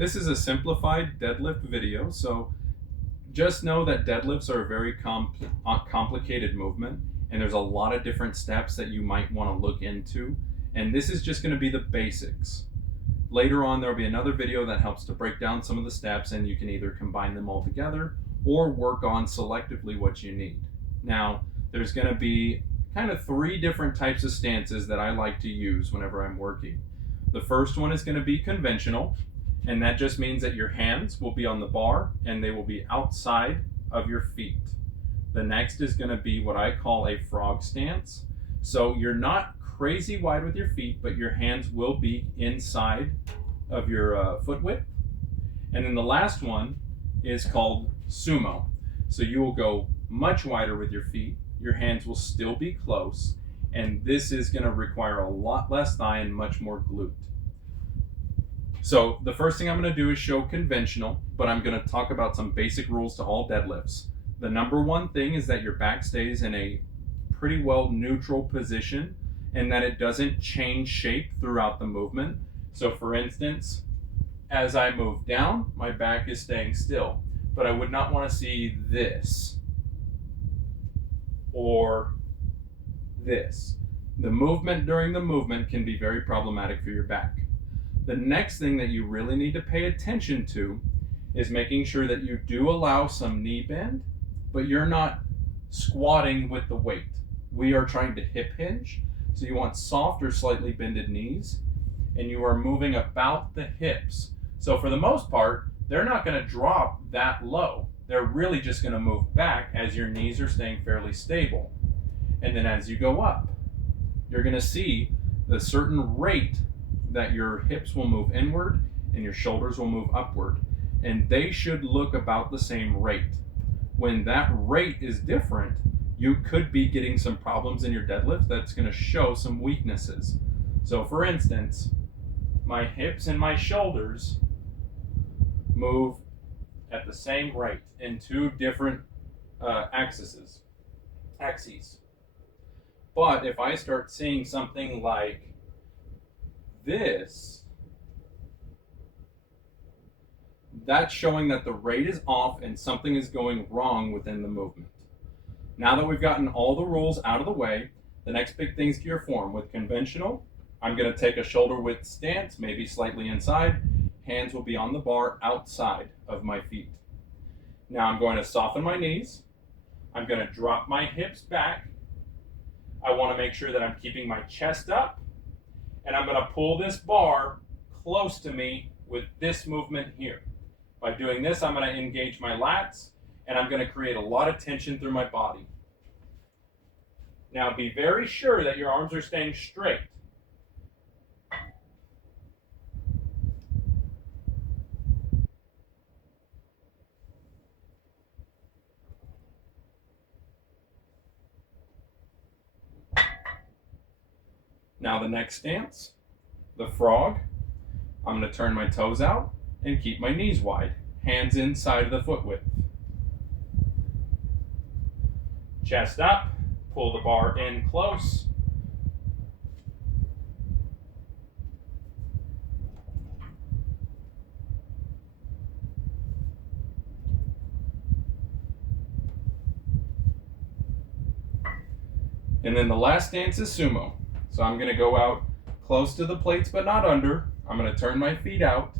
This is a simplified deadlift video, so just know that deadlifts are a very complicated movement, and there's a lot of different steps that you might want to look into, and this is just going to be the basics. Later on, there'll be another video that helps to break down some of the steps, and you can either combine them all together or work on selectively what you need. Now, there's going to be kind of 3 different types of stances that I like to use whenever I'm working. The first one is going to be conventional, and that just means that your hands will be on the bar and they will be outside of your feet. The next is going to be what I call a frog stance. So you're not crazy wide with your feet, but your hands will be inside of your foot width. And then the last one is called sumo. So you will go much wider with your feet. Your hands will still be close, and this is going to require a lot less thigh and much more glute. So the first thing I'm going to do is show conventional, but I'm going to talk about some basic rules to all deadlifts. The number one thing is that your back stays in a pretty well neutral position and that it doesn't change shape throughout the movement. So for instance, as I move down, my back is staying still, but I would not want to see this or this. The movement during the movement can be very problematic for your back. The next thing that you really need to pay attention to is making sure that you do allow some knee bend, but you're not squatting with the weight. We are trying to hip hinge, so you want soft or slightly bended knees, and you are moving about the hips. So for the most part, they're not going to drop that low. They're really just going to move back as your knees are staying fairly stable. And then as you go up, you're going to see the certain rate that your hips will move inward and your shoulders will move upward. And they should look about the same rate. When that rate is different, you could be getting some problems in your deadlift that's going to show some weaknesses. So for instance, my hips and my shoulders move at the same rate in 2 different axes. But if I start seeing something like this, that's showing that the rate is off and something is going wrong within the movement. Now that we've gotten all the rules out of the way, the next big thing is gear form. With conventional, I'm going to take a shoulder width stance, maybe slightly inside. Hands will be on the bar outside of my feet. Now I'm going to soften my knees. I'm going to drop my hips back. I want to make sure that I'm keeping my chest up. And I'm going to pull this bar close to me with this movement here. By doing this, I'm going to engage my lats, and I'm going to create a lot of tension through my body. Now be very sure that your arms are staying straight. Now the next stance, the frog. I'm going to turn my toes out and keep my knees wide, hands inside of the foot width. Chest up, pull the bar in close. And then the last stance is sumo. So I'm going to go out close to the plates but not under. I'm going to turn my feet out,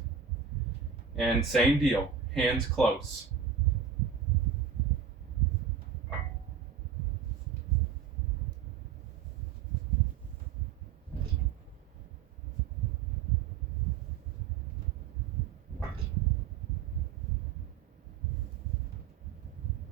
and same deal, hands close.